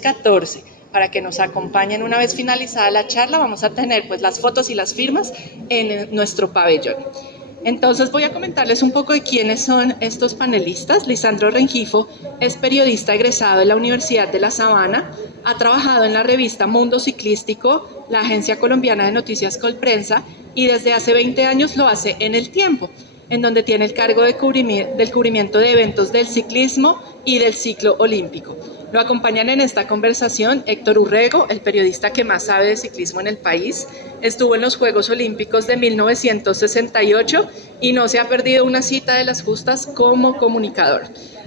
14. Para que nos acompañen una vez finalizada la charla, vamos a tener pues las fotos y las firmas en nuestro pabellón. Entonces voy a comentarles un poco de quiénes son estos panelistas. Lisandro Rengifo es periodista egresado de la Universidad de La Sabana, ha trabajado en la revista Mundo Ciclístico, la agencia colombiana de noticias Colprensa, y desde hace 20 años lo hace en El Tiempo, en donde tiene el cargo del cubrimiento de eventos del ciclismo y del ciclo olímpico. Lo acompañan en esta conversación Héctor Urrego, el periodista que más sabe de ciclismo en el país. Estuvo en los Juegos Olímpicos de 1968 y no se ha perdido una cita de las justas como comunicador.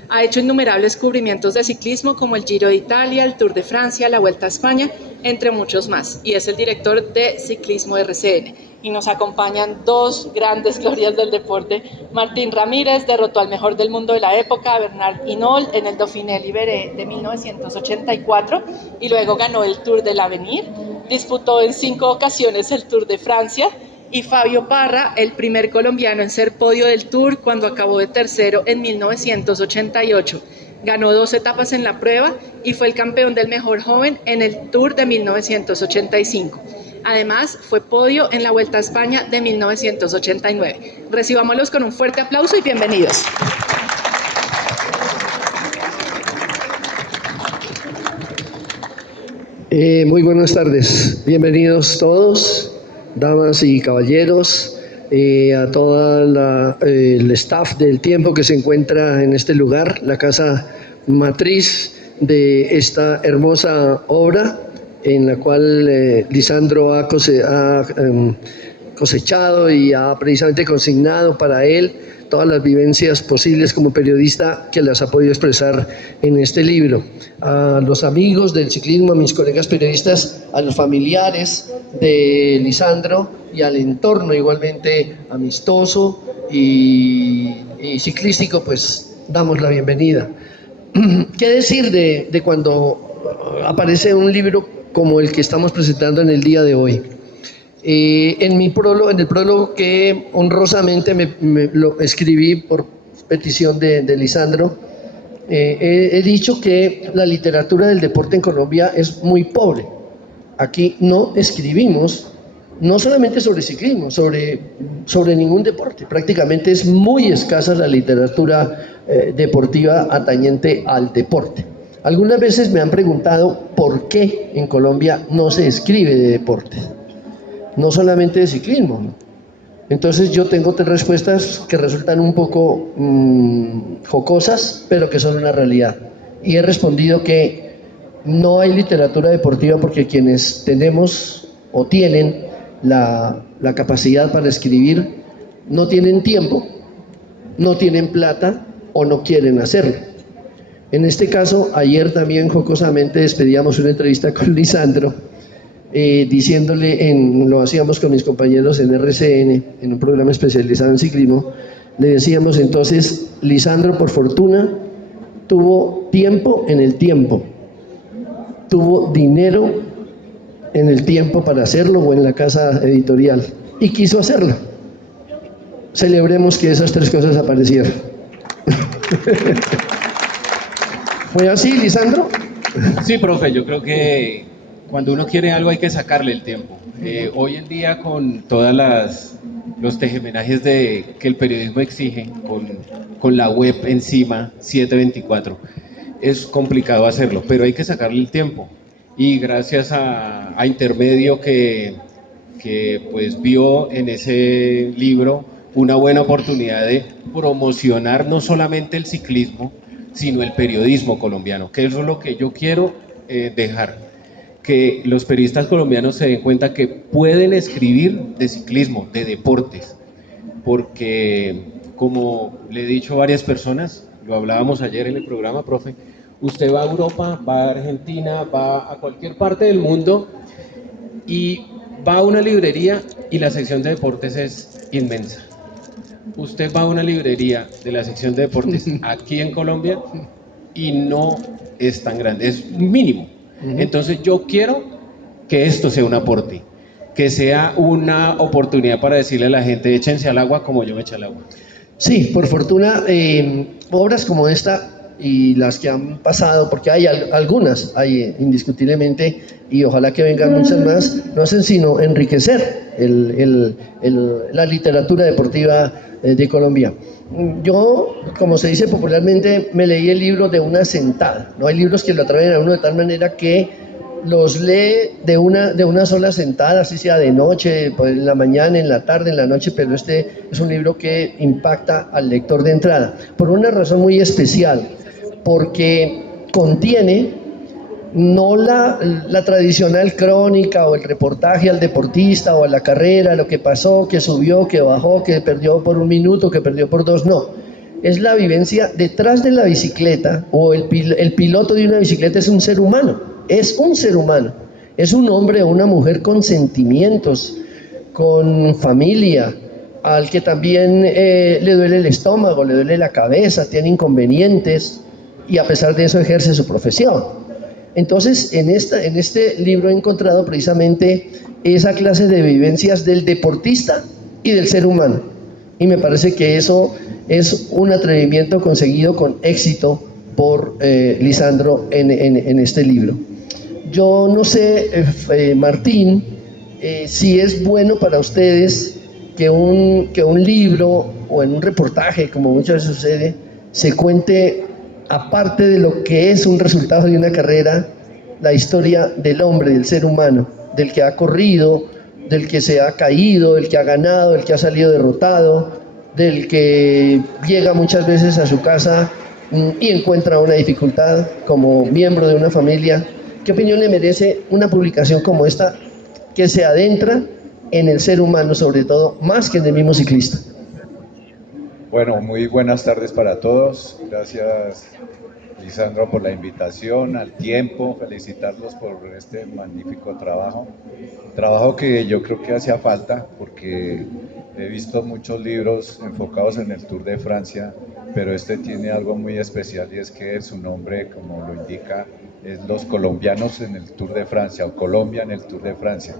Ha hecho innumerables cubrimientos de ciclismo como el Giro de Italia, el Tour de Francia, la Vuelta a España, entre muchos más. Y es el director de Ciclismo RCN. Y nos acompañan dos grandes glorias del deporte. Martín Ramírez derrotó al mejor del mundo de la época, Bernard Hinault, en el Dauphiné Libéré de 1984 y luego ganó el Tour del Avenir. Disputó en 5 ocasiones el Tour de Francia. Y Fabio Parra, el primer colombiano en ser podio del Tour cuando acabó de tercero en 1988. Ganó 2 etapas en la prueba y fue el campeón del mejor joven en el Tour de 1985. Además, fue podio en la Vuelta a España de 1989. Recibámoslos con un fuerte aplauso y bienvenidos. Muy buenas tardes. Bienvenidos todos, damas y caballeros, a todo el staff del Tiempo que se encuentra en este lugar, la casa matriz de esta hermosa obra, en la cual Lisandro ha cosechado y ha precisamente consignado para él todas las vivencias posibles como periodista que las ha podido expresar en este libro. A los amigos del ciclismo, a mis colegas periodistas, a los familiares de Lisandro y al entorno igualmente amistoso y ciclístico, pues damos la bienvenida. ¿Qué decir de cuando aparece un libro como el que estamos presentando en el día de hoy? En el prólogo que honrosamente lo escribí por petición de Lisandro, he dicho que la literatura del deporte en Colombia es muy pobre. Aquí no escribimos, no solamente sobre ciclismo, sobre ningún deporte. Prácticamente es muy escasa la literatura deportiva atañente al deporte. Algunas veces me han preguntado por qué en Colombia no se escribe de deporte, no solamente de ciclismo, ¿no? Entonces yo tengo 3 respuestas que resultan un poco jocosas, pero que son una realidad. Y he respondido que no hay literatura deportiva porque quienes tenemos o tienen la capacidad para escribir no tienen tiempo, no tienen plata o no quieren hacerlo. En este caso, ayer también jocosamente despedíamos una entrevista con Lisandro, diciéndole, lo hacíamos con mis compañeros en RCN, en un programa especializado en ciclismo, le decíamos entonces, Lisandro por fortuna tuvo tiempo en el tiempo, tuvo dinero en el tiempo para hacerlo o en la casa editorial y quiso hacerlo. Celebremos que esas 3 cosas aparecieron. ¿Fue así, Lisandro? Sí, profe, yo creo que cuando uno quiere algo hay que sacarle el tiempo. Hoy en día con todas los tejemanejes que el periodismo exige, con la web encima, 7/24, es complicado hacerlo, pero hay que sacarle el tiempo. Y gracias a Intermedio que pues vio en ese libro una buena oportunidad de promocionar no solamente el ciclismo, sino el periodismo colombiano, que eso es lo que yo quiero dejar. Que los periodistas colombianos se den cuenta que pueden escribir de ciclismo, de deportes, porque como le he dicho a varias personas, lo hablábamos ayer en el programa, profe, usted va a Europa, va a Argentina, va a cualquier parte del mundo y va a una librería y la sección de deportes es inmensa. Usted va a una librería de la sección de deportes aquí en Colombia y no es tan grande, es mínimo. Entonces yo quiero que esto sea un aporte, que sea una oportunidad para decirle a la gente, échense al agua como yo me eché al agua. Sí, por fortuna, obras como esta y las que han pasado, porque hay algunas, hay indiscutiblemente, y ojalá que vengan muchas más, no hacen sino enriquecer la literatura deportiva de Colombia. Yo, como se dice popularmente, me leí el libro de una sentada. No hay libros que lo atraen a uno de tal manera que los lee de una sola sentada, así sea de noche, pues en la mañana, en la tarde, en la noche, pero este es un libro que impacta al lector de entrada, por una razón muy especial, porque contiene no la tradicional crónica o el reportaje al deportista o a la carrera, lo que pasó, que subió, que bajó, que perdió por 1 minuto, que perdió por 2, no. Es la vivencia detrás de la bicicleta, o el piloto de una bicicleta es un ser humano, es un ser humano, es un hombre o una mujer con sentimientos, con familia, al que también le duele el estómago, le duele la cabeza, tiene inconvenientes y a pesar de eso ejerce su profesión. Entonces, en este libro he encontrado precisamente esa clase de vivencias del deportista y del ser humano. Y me parece que eso es un atrevimiento conseguido con éxito por Lisandro en este libro. Yo no sé, Martín, si es bueno para ustedes que un libro o en un reportaje, como muchas veces sucede, se cuente, aparte de lo que es un resultado de una carrera, la historia del hombre, del ser humano, del que ha corrido, del que se ha caído, del que ha ganado, del que ha salido derrotado, del que llega muchas veces a su casa y encuentra una dificultad como miembro de una familia. ¿Qué opinión le merece una publicación como esta, que se adentra en el ser humano, sobre todo, más que en el mismo ciclista? Bueno, muy buenas tardes para todos. Gracias, Lisandro, por la invitación, al tiempo, felicitarlos por este magnífico trabajo. Trabajo que yo creo que hacía falta porque he visto muchos libros enfocados en el Tour de Francia, pero este tiene algo muy especial y es que su nombre, como lo indica, es Los colombianos en el Tour de Francia o Colombia en el Tour de Francia.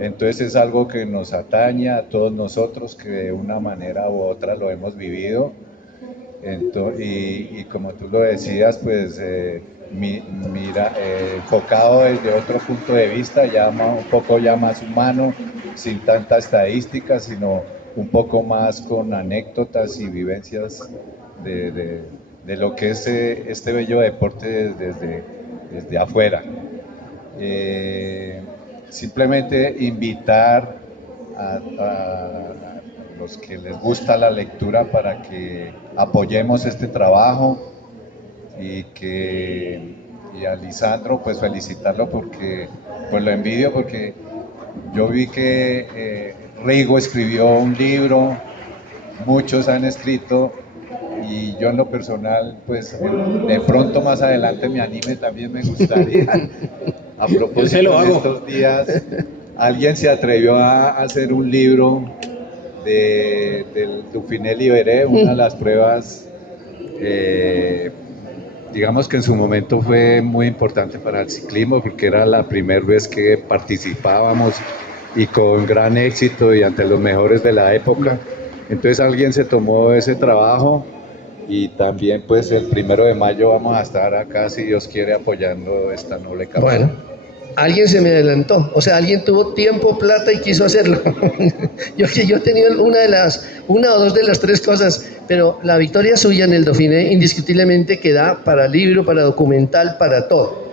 Entonces es algo que nos atañe a todos nosotros, que de una manera u otra lo hemos vivido. Y como tú lo decías, pues enfocado desde otro punto de vista, un poco ya más humano, sin tanta estadística, sino un poco más con anécdotas y vivencias de lo que es este bello deporte desde afuera. Simplemente invitar a los que les gusta la lectura para que apoyemos este trabajo y a Lisandro pues felicitarlo porque pues lo envidio porque yo vi que Rigo escribió un libro, muchos han escrito y yo en lo personal pues de pronto más adelante me anime, también me gustaría. A propósito, en estos días alguien se atrevió a hacer un libro del Dauphiné Libéré, una de las pruebas, digamos que en su momento fue muy importante para el ciclismo porque era la primera vez que participábamos y con gran éxito y ante los mejores de la época. Entonces alguien se tomó ese trabajo y también pues el 1 de mayo vamos a estar acá, si Dios quiere, apoyando esta noble causa. Bueno, alguien se me adelantó, o sea, alguien tuvo tiempo, plata y quiso hacerlo. yo he tenido una o dos de las tres cosas, pero la victoria suya en el Dauphiné indiscutiblemente que da para libro, para documental, para todo.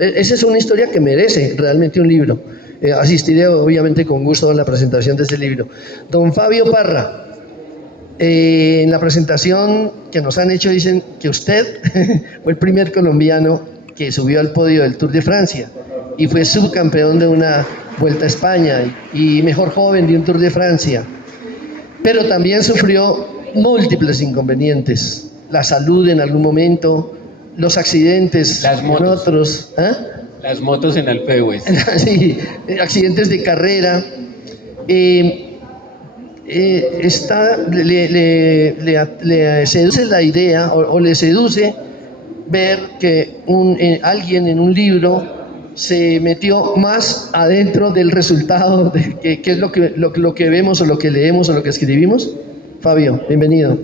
Esa es una historia que merece realmente un libro. Asistiré obviamente con gusto a la presentación de ese libro. Don Fabio Parra, en la presentación que nos han hecho dicen que usted fue el primer colombiano que subió al podio del Tour de Francia y fue subcampeón de una Vuelta a España y mejor joven de un Tour de Francia, pero también sufrió múltiples inconvenientes, la salud en algún momento, los accidentes con otros. Las motos en Alpehue. Sí, accidentes de carrera. Le seduce la idea o le seduce ver que alguien en un libro se metió más adentro del resultado de que es lo que vemos o lo que leemos o lo que escribimos. Fabio, bienvenido.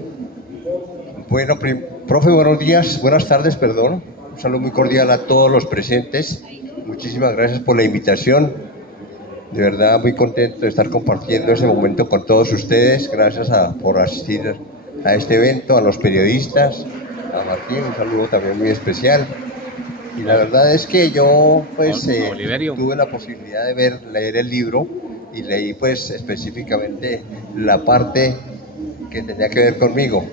Bueno, profe, buenos días, buenas tardes, perdón. Un saludo muy cordial a todos los presentes. Muchísimas gracias por la invitación. De verdad, muy contento de estar compartiendo ese momento con todos ustedes. Gracias por asistir a este evento, a los periodistas, a Martín, un saludo también muy especial. Y la verdad es que yo pues tuve la posibilidad de leer el libro y leí pues específicamente la parte que tenía que ver conmigo.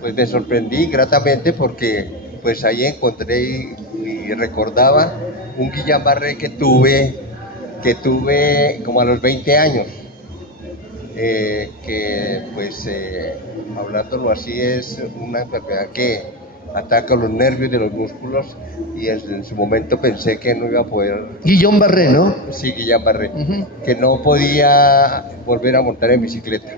Pues me sorprendí gratamente porque pues ahí encontré y recordaba un Guillain-Barré que tuve como a los 20 años. Que pues hablándolo así es una enfermedad que ataca los nervios de los músculos y en su momento pensé que no iba a poder... Guillain-Barré, ¿no? Sí, Guillain-Barré, que no podía volver a montar en bicicleta.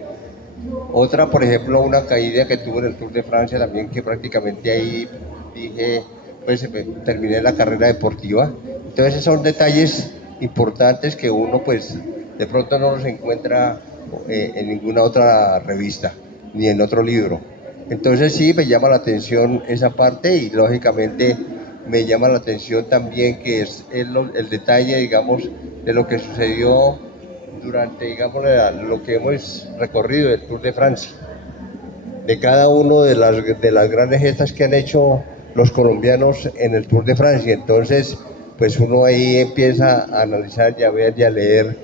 Otra, por ejemplo, una caída que tuve en el Tour de Francia también, que prácticamente ahí dije, pues terminé la carrera deportiva. Entonces son detalles importantes que uno pues de pronto no los encuentra en ninguna otra revista ni en otro libro. Entonces sí me llama la atención esa parte y lógicamente me llama la atención también que es el detalle, digamos, de lo que sucedió durante, digamos, lo que hemos recorrido del Tour de Francia, de cada uno de las grandes gestas que han hecho los colombianos en el Tour de Francia. Entonces, pues uno ahí empieza a analizar y a ver y a leer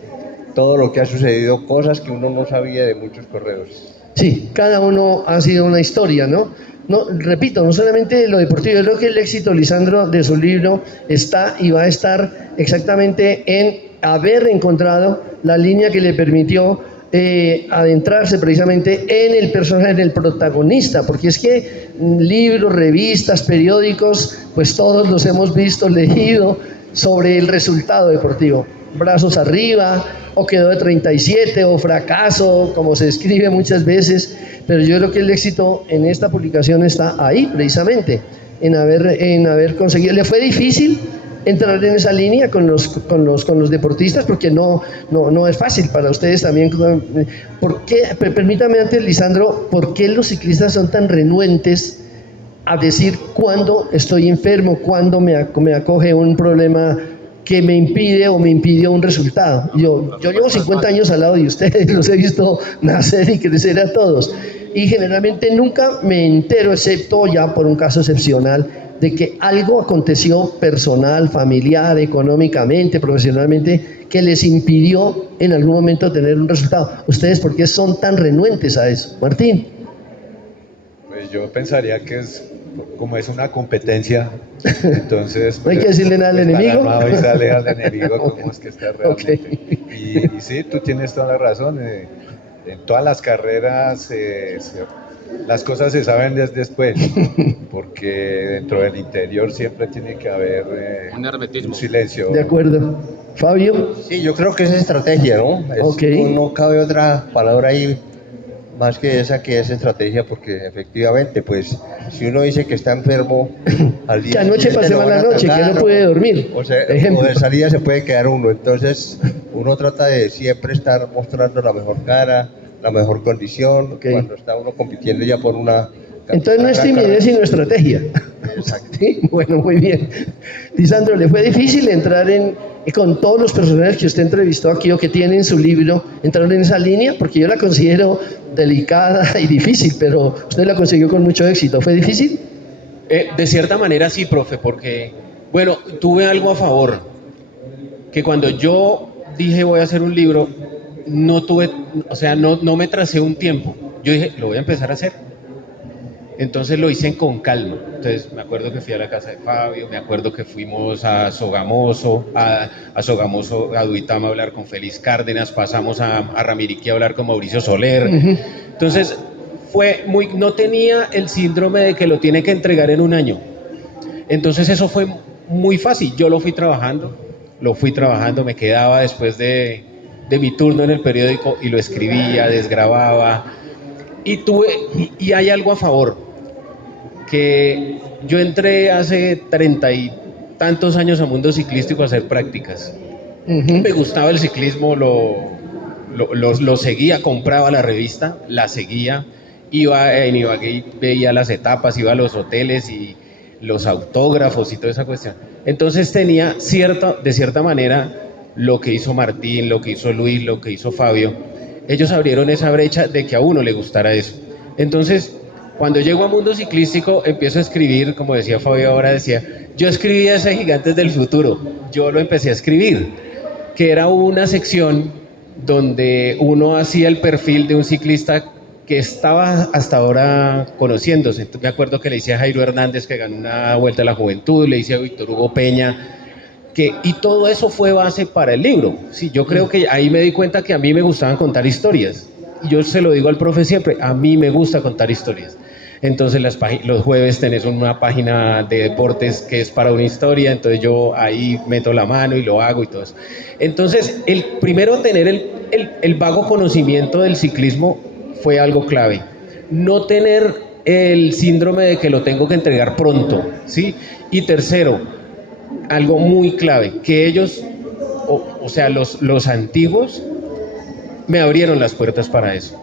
todo lo que ha sucedido, cosas que uno no sabía de muchos corredores. Sí, cada uno ha sido una historia, ¿no? No, repito, no solamente lo deportivo, yo creo que el éxito, Lisandro, de su libro está y va a estar exactamente en haber encontrado la línea que le permitió adentrarse precisamente en el personaje del protagonista, porque es que libros, revistas, periódicos, pues todos los hemos visto, leído sobre el resultado deportivo. Brazos arriba, o quedó de 37, o fracaso, como se escribe muchas veces, pero yo creo que el éxito en esta publicación está ahí, precisamente, en haber conseguido. ¿Le fue difícil entrar en esa línea con los deportistas? Porque no es fácil para ustedes también. ¿Por qué? Permítame antes, Lisandro, ¿por qué los ciclistas son tan renuentes a decir cuándo estoy enfermo, cuándo me acoge un problema que me impide o me impidió un resultado? Yo llevo 50 años al lado de ustedes, los he visto nacer y crecer a todos, y generalmente nunca me entero, excepto ya por un caso excepcional, de que algo aconteció personal, familiar, económicamente, profesionalmente, que les impidió en algún momento tener un resultado. ¿Ustedes por qué son tan renuentes a eso? Martín. Pues yo pensaría que como es una competencia, entonces... No hay que decirle nada al enemigo. No avisarle al enemigo cómo es que está realmente. Okay. Y sí, tú tienes toda la razón. En todas las carreras las cosas se saben después, porque dentro del interior siempre tiene que haber un silencio. De acuerdo. Fabio. Sí, yo creo que es estrategia, ¿no? No cabe otra palabra ahí más que esa, que es estrategia, porque efectivamente, pues, si uno dice que está enfermo, al día que anoche pasé mala noche, que no pude dormir. O de salida se puede quedar uno. Entonces, uno trata de siempre estar mostrando la mejor cara, la mejor condición, cuando está uno compitiendo ya por una... Entonces no es timidez, sino estrategia. Exacto. ¿Sí? Bueno, muy bien. Lisandro, ¿le fue difícil entrar con todos los personajes que usted entrevistó aquí o que tiene en su libro, entrar en esa línea? Porque yo la considero delicada y difícil, pero usted la consiguió con mucho éxito. ¿Fue difícil? De cierta manera sí, profe, porque, bueno, tuve algo a favor, que cuando yo dije voy a hacer un libro, no me tracé un tiempo. Yo dije, lo voy a empezar a hacer. Entonces lo hice con calma. Entonces me acuerdo que fui a la casa de Fabio, me acuerdo que fuimos a Sogamoso, a Duitama a hablar con Félix Cárdenas, pasamos a Ramiriquí a hablar con Mauricio Soler. Entonces no tenía el síndrome de que lo tiene que entregar en un año. Entonces eso fue muy fácil. Yo lo fui trabajando, me quedaba después de mi turno en el periódico y lo escribía, desgrababa. Y hay algo a favor, que yo entré hace 30 y tantos años a mundo ciclístico a hacer prácticas. Me gustaba el ciclismo, lo lo seguía, compraba la revista, la seguía, iba en Ibagué, veía las etapas, iba a los hoteles y los autógrafos y toda esa cuestión. Entonces tenía de cierta manera, lo que hizo Martín, lo que hizo Luis, lo que hizo Fabio, ellos abrieron esa brecha de que a uno le gustara eso. Entonces, cuando llego a Mundo Ciclístico, empiezo a escribir, como decía Fabio ahora, decía, yo escribía ese Gigantes del Futuro, yo lo empecé a escribir, que era una sección donde uno hacía el perfil de un ciclista que estaba hasta ahora conociéndose. Me acuerdo que le hice a Jairo Hernández, que ganó una Vuelta a la Juventud, le hice a Víctor Hugo Peña, y todo eso fue base para el libro. Sí, yo creo que ahí me di cuenta que a mí me gustaban contar historias. Y yo se lo digo al profe siempre, a mí me gusta contar historias. Entonces los jueves tenés una página de deportes que es para una historia, entonces yo ahí meto la mano y lo hago y todo eso. Entonces, el primero tener el vago conocimiento del ciclismo fue algo clave. No tener el síndrome de que lo tengo que entregar pronto, ¿sí? Y tercero, algo muy clave, que ellos, o sea, los antiguos, me abrieron las puertas para eso.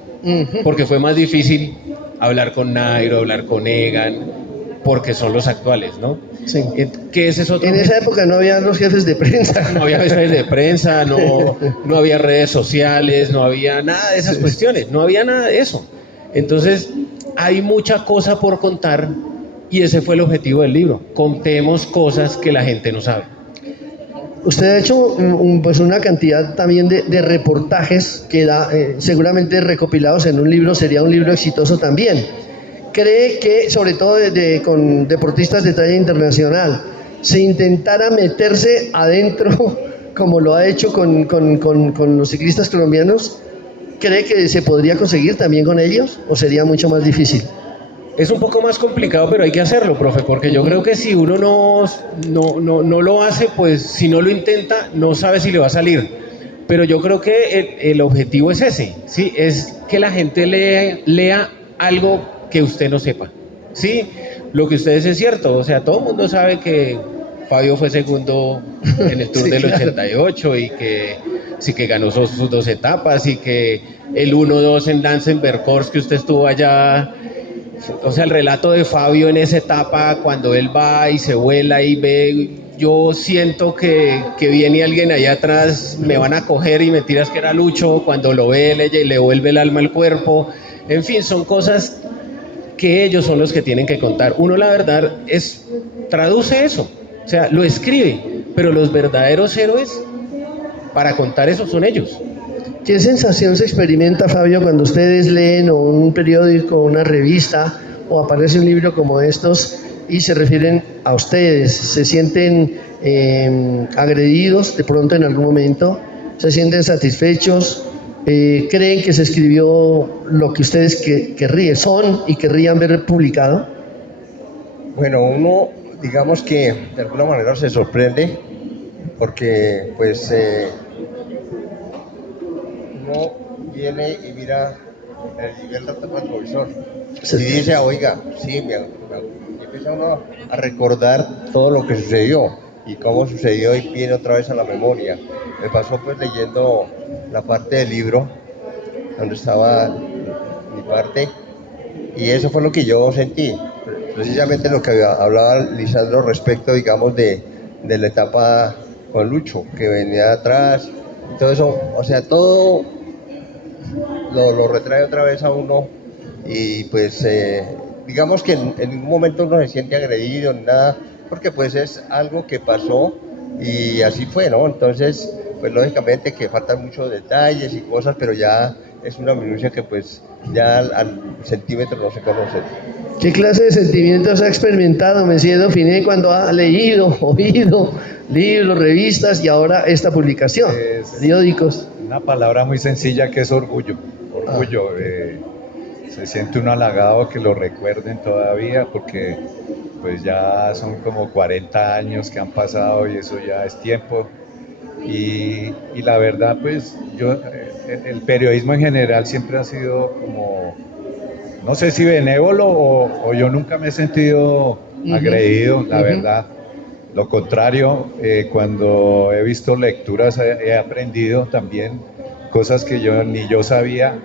Porque fue más difícil hablar con Nairo, hablar con Egan, porque son los actuales, ¿no? Sí. Que ese es otro. En esa época no había los jefes de prensa. No había jefes de prensa, no había redes sociales, no había nada de esas cuestiones, no había nada de eso. Entonces, hay mucha cosa por contar y ese fue el objetivo del libro. Contemos cosas que la gente no sabe. Usted ha hecho pues una cantidad también de reportajes que seguramente recopilados en un libro sería un libro exitoso también. ¿Cree que, sobre todo con deportistas de talla internacional, se intentara meterse adentro como lo ha hecho con los ciclistas colombianos? ¿Cree que se podría conseguir también con ellos o sería mucho más difícil? Es un poco más complicado, pero hay que hacerlo, profe, porque yo creo que si uno no lo hace, pues si no lo intenta, no sabe si le va a salir. Pero yo creo que el objetivo es ese, ¿sí? Es que la gente lea algo que usted no sepa, ¿sí? Lo que usted dice es cierto, o sea, todo el mundo sabe que Fabio fue segundo en el Tour Sí, del claro. 88 y que sí que ganó sus 2 etapas y que el 1-2 en Danzenberg-Kors que usted estuvo allá. O sea, el relato de Fabio en esa etapa, cuando él va y se vuela y ve, yo siento que viene alguien allá atrás, me van a coger y mentiras que era Lucho, cuando lo ve le vuelve el alma al cuerpo, en fin, son cosas que ellos son los que tienen que contar. Uno la verdad traduce eso, o sea, lo escribe, pero los verdaderos héroes para contar eso son ellos. ¿Qué sensación se experimenta, Fabio, cuando ustedes leen o un periódico, una revista o aparece un libro como estos y se refieren a ustedes? ¿Se sienten agredidos de pronto en algún momento? ¿Se sienten satisfechos? ¿Creen que se escribió lo que ustedes son y querrían ver publicado? Bueno, uno, digamos que de alguna manera se sorprende porque pues uno viene y mira el retrovisor y dice, oiga, sí, y empieza uno a recordar todo lo que sucedió y cómo sucedió y viene otra vez a la memoria. Me pasó pues leyendo la parte del libro donde estaba mi parte y eso fue lo que yo sentí, precisamente lo que hablaba Lisandro respecto, digamos, de la etapa con Lucho, que venía atrás, y todo eso, o sea, todo lo retrae otra vez a uno y pues digamos que en ningún momento uno se siente agredido ni nada, porque pues es algo que pasó y así fue, ¿no? Entonces, pues lógicamente que faltan muchos detalles y cosas, pero ya es una minucia que pues ya al centímetro no se conoce. ¿Qué clase de sentimientos ha experimentado Messier Dauphiné cuando ha leído, oído libros, revistas y ahora esta publicación, periódicos? Una palabra muy sencilla que es orgullo. Orgullo. Se siente uno halagado que lo recuerden todavía porque pues ya son como 40 años que han pasado y eso ya es tiempo. Y la verdad pues el periodismo en general siempre ha sido como, no sé si benévolo o yo nunca me he sentido agredido, la verdad. Lo contrario, cuando he visto lecturas he aprendido también cosas que ni yo sabía.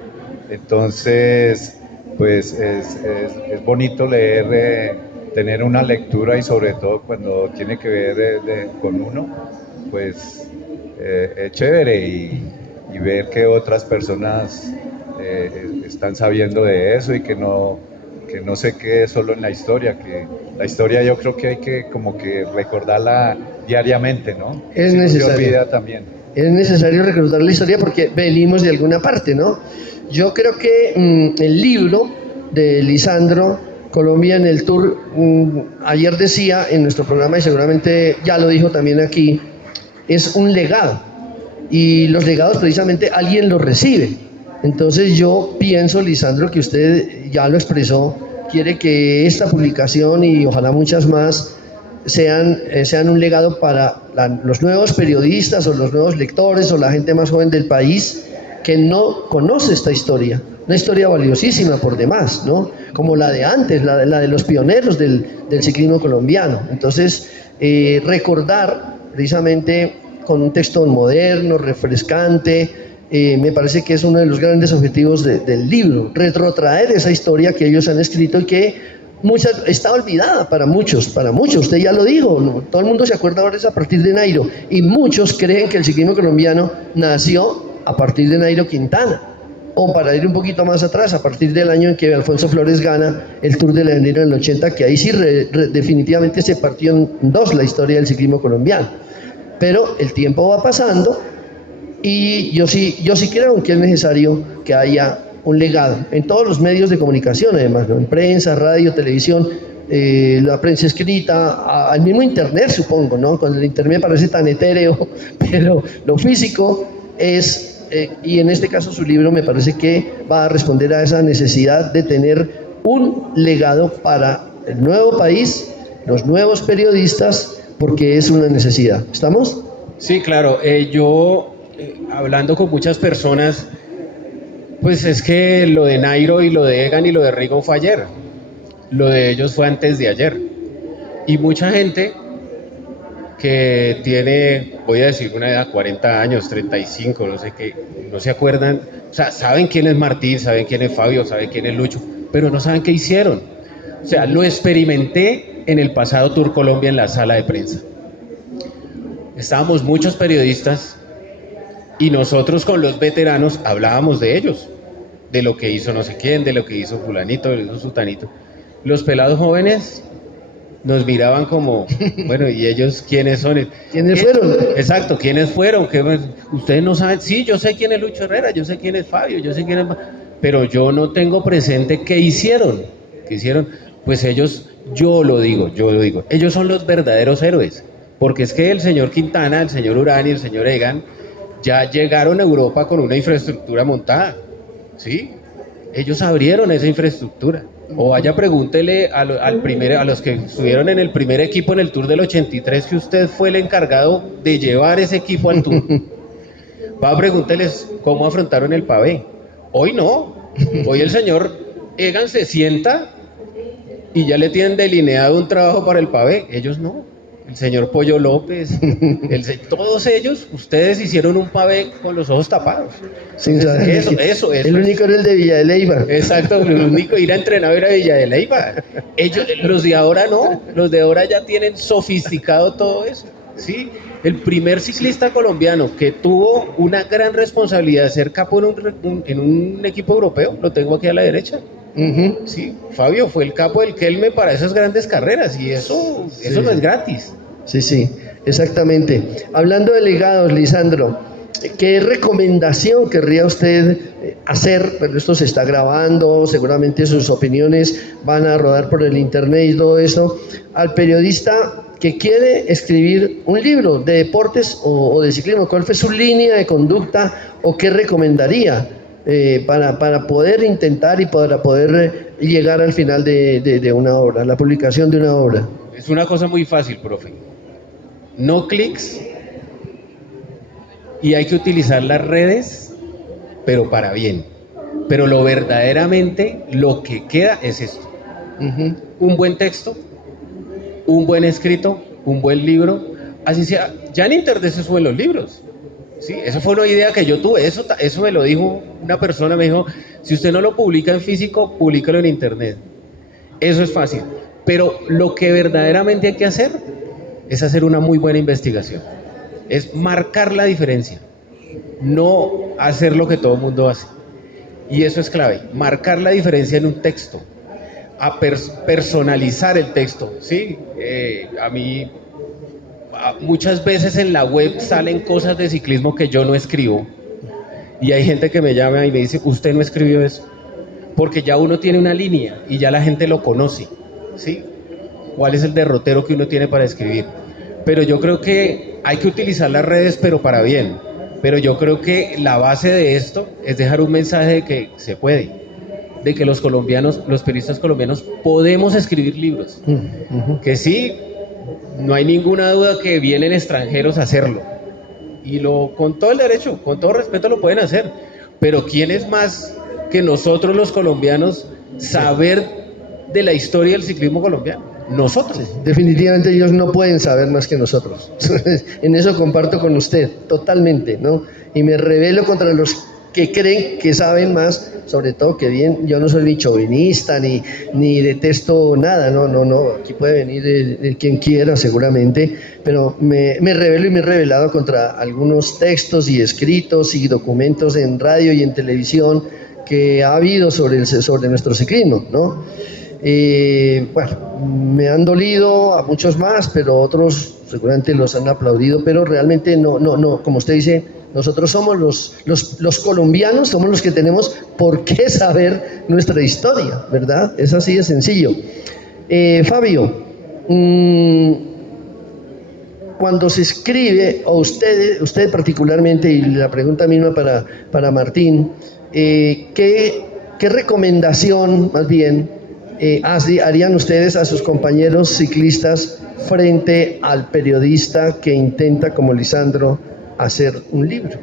Entonces, pues es bonito leer, tener una lectura y sobre todo cuando tiene que ver con uno, pues es chévere y ver que otras personas están sabiendo de eso y que no se quede solo en la historia, que la historia yo creo que hay que como que recordarla diariamente, ¿no? Es Si no se necesario. olvida también. Es necesario recordar la historia porque venimos de alguna parte, ¿no? Yo creo que el libro de Lisandro, Colombia en el Tour, ayer decía en nuestro programa y seguramente ya lo dijo también aquí, es un legado. Y los legados precisamente alguien los recibe. Entonces yo pienso, Lisandro, que usted ya lo expresó, quiere que esta publicación y ojalá muchas más sean un legado para los nuevos periodistas o los nuevos lectores o la gente más joven del país que no conoce esta historia, una historia valiosísima por demás, ¿no? Como la de antes, la de los pioneros del ciclismo colombiano. Entonces, recordar precisamente con un texto moderno, refrescante, me parece que es uno de los grandes objetivos del libro, retrotraer esa historia que ellos han escrito y que está olvidada para muchos, usted ya lo dijo, ¿no? Todo el mundo se acuerda ahora es a partir de Nairo y muchos creen que el ciclismo colombiano nació a partir de Nairo Quintana, o para ir un poquito más atrás, a partir del año en que Alfonso Flores gana el Tour de Llanero en el 80, que ahí sí definitivamente se partió en dos la historia del ciclismo colombiano. Pero el tiempo va pasando y yo sí creo que es necesario que haya un legado en todos los medios de comunicación, además, ¿no? En prensa, radio, televisión, la prensa escrita, al mismo internet, supongo, ¿no? Cuando el internet parece tan etéreo, pero lo físico es, y en este caso su libro me parece que va a responder a esa necesidad de tener un legado para el nuevo país, los nuevos periodistas, porque es una necesidad. ¿Estamos? Sí, claro. Yo, hablando con muchas personas, pues es que lo de Nairo y lo de Egan y lo de Rigo fue ayer. Lo de ellos fue antes de ayer. Y mucha gente que tiene, voy a decir una edad, 40 años, 35, no sé qué, no se acuerdan, o sea, saben quién es Martín, saben quién es Fabio, saben quién es Lucho, pero no saben qué hicieron. O sea, lo experimenté en el pasado Tour Colombia en la sala de prensa. Estábamos muchos periodistas y nosotros con los veteranos hablábamos de ellos, de lo que hizo no sé quién, de lo que hizo fulanito, de lo que hizo sutanito. Los pelados jóvenes nos miraban como, bueno, ¿y ellos quiénes son? ¿Quiénes fueron? Exacto, ¿quiénes fueron? Ustedes no saben, sí, yo sé quién es Lucho Herrera, yo sé quién es Fabio, yo sé quién es... Pero yo no tengo presente qué hicieron. ¿Qué hicieron? Pues ellos, yo lo digo, ellos son los verdaderos héroes. Porque es que el señor Quintana, el señor Urán y el señor Egan ya llegaron a Europa con una infraestructura montada, ¿sí? Ellos abrieron esa infraestructura. O vaya, pregúntele a los que estuvieron en el primer equipo en el Tour del 83 que usted fue el encargado de llevar ese equipo al Tour. Va a pregúnteles cómo afrontaron el pavé. Hoy no. Hoy el señor Egan se sienta y ya le tienen delineado un trabajo para el pavé. Ellos no. El señor Pollo López, todos ellos, ustedes hicieron un pavé con los ojos tapados. Sin saber Eso. El único era el de Villa de Leyva. Exacto, el único ir a entrenar era Villa de Leyva. Ellos, los de ahora no, los de ahora ya tienen sofisticado todo eso. ¿Sí? El primer ciclista colombiano que tuvo una gran responsabilidad de ser capo en un equipo europeo, lo tengo aquí a la derecha. Sí, Fabio fue el capo del Kelme para esas grandes carreras y eso no es gratis. Sí, exactamente. Hablando de legados, Lisandro, ¿qué recomendación querría usted hacer? Pero esto se está grabando, seguramente sus opiniones van a rodar por el internet y todo eso, al periodista que quiere escribir un libro de deportes o de ciclismo. ¿Cuál fue su línea de conducta o qué recomendaría para poder intentar y para poder llegar al final de una obra, la publicación de una obra? Es una cosa muy fácil, profe. No clics y hay que utilizar las redes, pero para bien. Pero lo que queda es esto. Un buen texto, un buen escrito, un buen libro, así sea. Ya en internet se suben los libros. Sí, eso fue una idea que yo tuve, eso me lo dijo una persona, me dijo, si usted no lo publica en físico, públicalo en internet. Eso es fácil, pero lo que verdaderamente hay que hacer es hacer una muy buena investigación, es marcar la diferencia, no hacer lo que todo el mundo hace. Y eso es clave, marcar la diferencia en un texto, personalizar el texto, ¿sí? A mí muchas veces en la web salen cosas de ciclismo que yo no escribo y hay gente que me llama y me dice, usted no escribió eso, porque ya uno tiene una línea y ya la gente lo conoce, ¿sí? ¿Cuál es el derrotero que uno tiene para escribir? Pero yo creo que hay que utilizar las redes, pero para bien. Pero yo creo que la base de esto es dejar un mensaje de que se puede, de que los colombianos, los periodistas colombianos, podemos escribir libros. Que sí, no hay ninguna duda que vienen extranjeros a hacerlo. Y con todo el derecho, con todo respeto lo pueden hacer. Pero ¿quién es más que nosotros los colombianos saber de la historia del ciclismo colombiano? Nosotros. Sí, definitivamente ellos no pueden saber más que nosotros. En eso comparto con usted, totalmente, ¿no? Y me rebelo contra los que creen que saben más, sobre todo que bien, yo no soy ni chauvinista, ni detesto nada, no, aquí puede venir el quien quiera seguramente, pero me rebelo y me he rebelado contra algunos textos y escritos y documentos en radio y en televisión que ha habido sobre nuestro ciclismo, ¿no? Bueno, me han dolido a muchos más, pero otros seguramente los han aplaudido, pero realmente no, como usted dice, nosotros somos los colombianos, somos los que tenemos por qué saber nuestra historia, ¿verdad? Es así de sencillo. Fabio, cuando se escribe, o usted particularmente, y la pregunta misma para Martín, ¿qué recomendación, más bien, harían ustedes a sus compañeros ciclistas frente al periodista que intenta, como Lisandro, hacer un libro?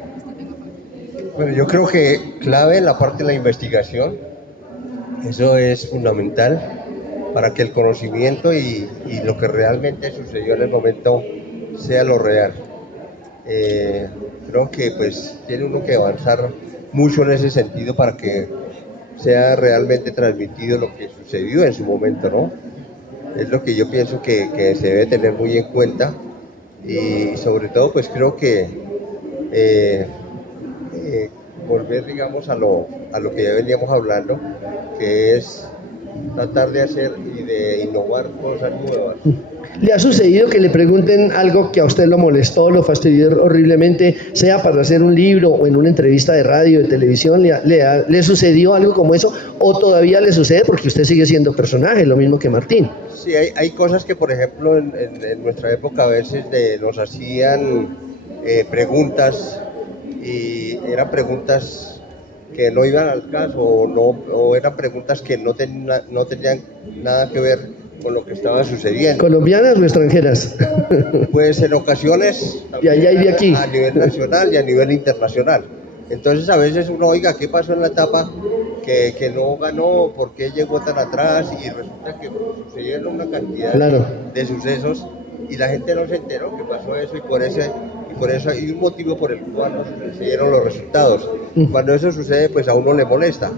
Bueno, yo creo que clave en la parte de la investigación, eso es fundamental para que el conocimiento y lo que realmente sucedió en el momento sea lo real. Creo que pues tiene uno que avanzar mucho en ese sentido para que sea realmente transmitido lo que sucedió en su momento, ¿no? Es lo que yo pienso que se debe tener muy en cuenta, y sobre todo pues creo que volver, digamos, a lo que ya veníamos hablando, que es tratar de hacer y de innovar cosas nuevas. ¿Le ha sucedido que le pregunten algo que a usted lo molestó, lo fastidió horriblemente, sea para hacer un libro o en una entrevista de radio, de televisión? ¿Le sucedió algo como eso o todavía le sucede porque usted sigue siendo personaje, lo mismo que Martín? Sí, hay cosas que, por ejemplo, en nuestra época a veces nos hacían preguntas, y eran preguntas que no iban al caso, o eran preguntas que no tenían nada que ver con lo que estaba sucediendo. ¿Colombianas o extranjeras? Pues en ocasiones de allá y de aquí, a nivel nacional y a nivel internacional. Entonces a veces uno, oiga, ¿qué pasó en la etapa que no ganó? ¿Por qué llegó tan atrás? Y resulta que sucedieron una cantidad de sucesos y la gente no se enteró que pasó eso, y por eso hay un motivo por el cual no sucedieron los resultados. Cuando eso sucede, pues a uno le molesta,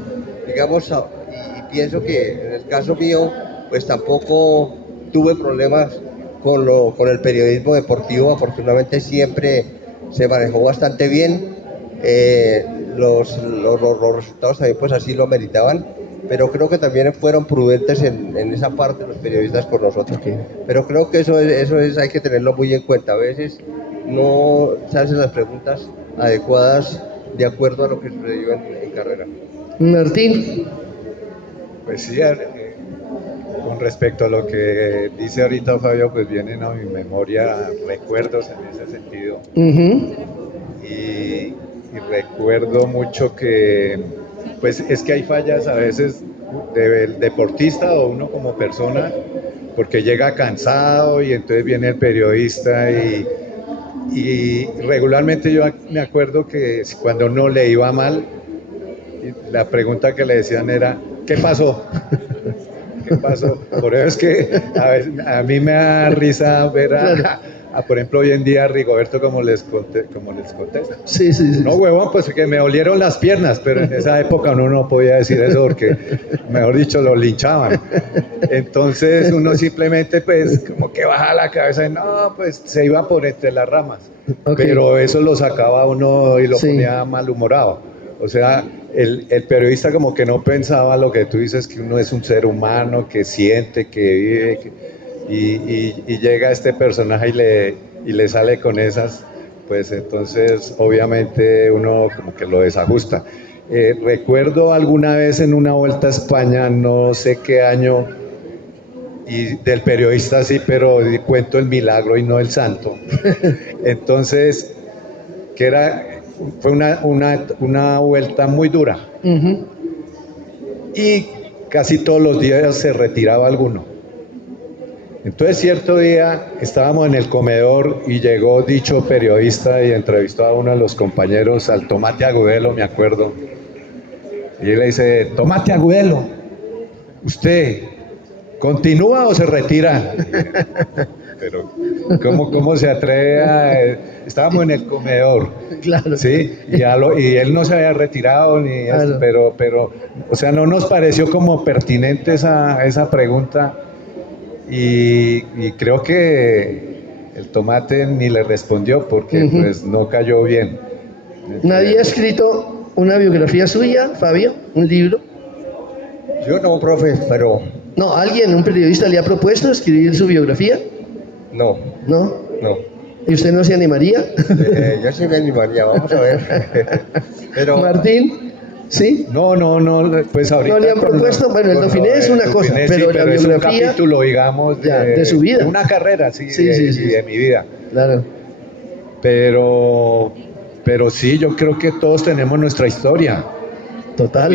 digamos, y pienso que en el caso mío pues tampoco tuve problemas con el periodismo deportivo. Afortunadamente siempre se manejó bastante bien, los resultados también pues así lo meritaban, pero creo que también fueron prudentes en esa parte los periodistas con nosotros. Pero creo que eso es, hay que tenerlo muy en cuenta. A veces no se hacen las preguntas adecuadas de acuerdo a lo que sucedió en carrera. Martín. Pues sí, con respecto a lo que dice ahorita Fabio, pues vienen a mi memoria recuerdos en ese sentido. Y recuerdo mucho que, pues es que hay fallas a veces del deportista o uno como persona, porque llega cansado y entonces viene el periodista y regularmente yo me acuerdo que cuando no le iba mal, la pregunta que le decían era, ¿qué pasó? ¿Qué pasó? Por eso es que a mí me da risa ver por ejemplo, hoy en día Rigoberto como les contesta. Sí, sí, sí. No, huevón, pues que me olieron las piernas, pero en esa época uno no podía decir eso porque, mejor dicho, lo linchaban. Entonces uno simplemente pues como que baja la cabeza y no, pues se iba por entre las ramas. Ok. Pero eso lo sacaba uno y lo Sí. ponía malhumorado. O sea, el periodista como que no pensaba lo que tú dices, que uno es un ser humano, que siente, que vive, y llega este personaje y le sale con esas, pues entonces obviamente uno como que lo desajusta. Recuerdo alguna vez en una vuelta a España, no sé qué año, y del periodista sí, pero cuento el milagro y no el santo. Entonces, fue una vuelta muy dura Ujú. y casi todos los días se retiraba alguno. Entonces cierto día estábamos en el comedor y llegó dicho periodista y entrevistó a uno de los compañeros, al Tomate Agudelo, me acuerdo. Y él le dice, Tomate Agudelo, ¿usted continúa o se retira? Pero ¿cómo se atreve a...? Estábamos en el comedor, Claro. ¿sí? Y él no se había retirado, ni Claro. pero, o sea, no nos pareció como pertinente esa pregunta. Y creo que el Tomate ni le respondió porque Ujú. pues no cayó bien. ¿Nadie ha escrito una biografía suya, Fabio? ¿Un libro? Yo no, profe, pero No, ¿alguien, un periodista le ha propuesto escribir su biografía? no, ¿No? no. ¿Y usted no se animaría? Yo sí me animaría, vamos a ver. Pero Martín, ¿sí? No, pues ahorita ¿No le han con propuesto? Bueno, el con Dauphiné es una cosa, Dauphiné, pero sí, la es un biografía... capítulo, digamos, Ya, de su vida. de una carrera, sí, Sí, sí, y sí. de mi vida. Claro. Pero sí, yo creo que todos tenemos nuestra historia. Total.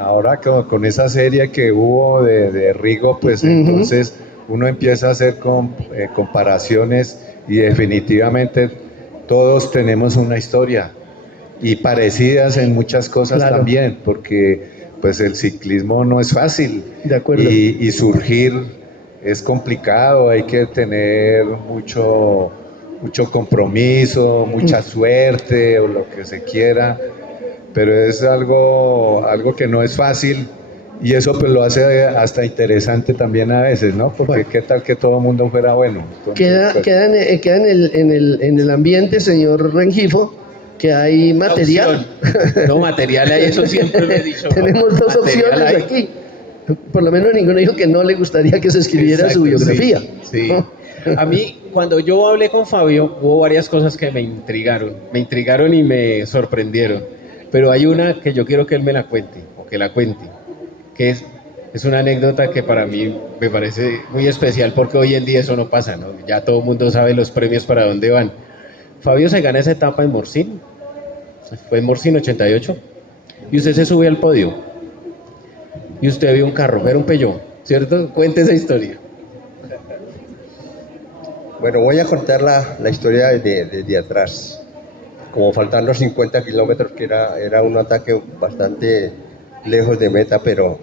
Ahora con esa serie que hubo de Rigo, pues Ujú. entonces uno empieza a hacer comparaciones y definitivamente todos tenemos una historia y parecidas en muchas cosas Claro. también, porque pues el ciclismo no es fácil De acuerdo. y surgir es complicado, hay que tener mucho compromiso, mucha suerte o lo que se quiera, pero es algo que no es fácil y eso pues lo hace hasta interesante también a veces, ¿no? Porque Bueno. qué tal que todo el mundo fuera bueno. Entonces, Queda, pues, queda, queda en el ambiente, señor Rengifo, que hay material. No, material hay, eso siempre lo he dicho. Tenemos dos Material opciones hay. aquí. Por lo menos ninguno dijo que no le gustaría que se escribiera su Exacto, biografía. sí, sí. A mí, cuando yo hablé con Fabio, hubo varias cosas que me intrigaron y me sorprendieron. Pero hay una que yo quiero que él me la cuente, o que la cuente, que es una anécdota que para mí me parece muy especial porque hoy en día eso no pasa, ¿no? Ya todo el mundo sabe los premios para dónde van. Fabio se gana esa etapa en Morcín, fue en Morcín 88, y usted se sube al podio, y usted vio un carro, era un Peugeot, ¿cierto? Cuente esa historia. bueno, voy a contar la historia desde atrás. Como faltando 50 kilómetros, que era un ataque bastante lejos de meta, pero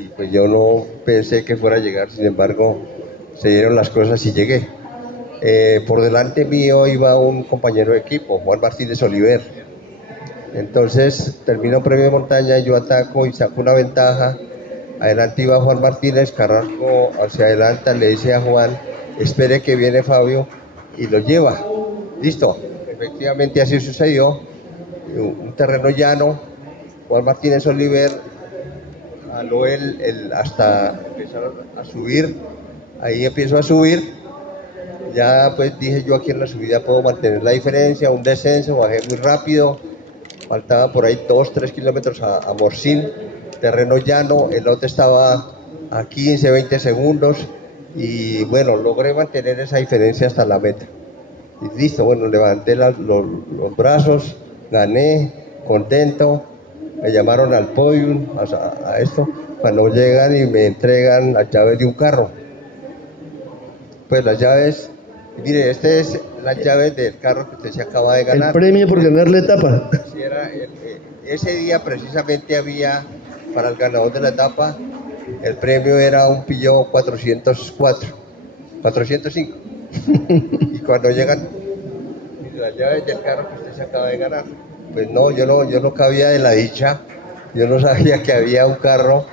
y pues yo no pensé que fuera a llegar, sin embargo, se dieron las cosas y llegué. Por delante mío iba un compañero de equipo, Juan Martínez Oliver. Entonces termino premio de montaña, yo ataco y saco una ventaja. Adelante iba Juan Martínez, Carrasco hacia adelante, le dice a Juan, espere que viene Fabio y lo lleva. Listo, efectivamente así sucedió. Un terreno llano, Juan Martínez Oliver jaló hasta empezar a subir. Ahí empiezo a subir. Ya pues dije yo aquí en la subida puedo mantener la diferencia, un descenso, bajé muy rápido. Faltaba por ahí 2-3 kilómetros a Morcín, terreno llano, el lote estaba a 15-20 segundos y bueno, logré mantener esa diferencia hasta la meta. Y listo, bueno, levanté los brazos, gané, contento, me llamaron al podium, a esto, cuando llegan y me entregan las llaves de un carro. Pues las llaves, mire, este es las llaves del carro que usted se acaba de El ganar. premio por ganar la etapa. Sí, ese día precisamente había para el ganador de la etapa, el premio era un Peugeot 404, 405. Y cuando llegan, "Mire, las llaves del carro que usted se acaba de ganar". Pues no, yo no cabía de la dicha, yo no sabía que había un carro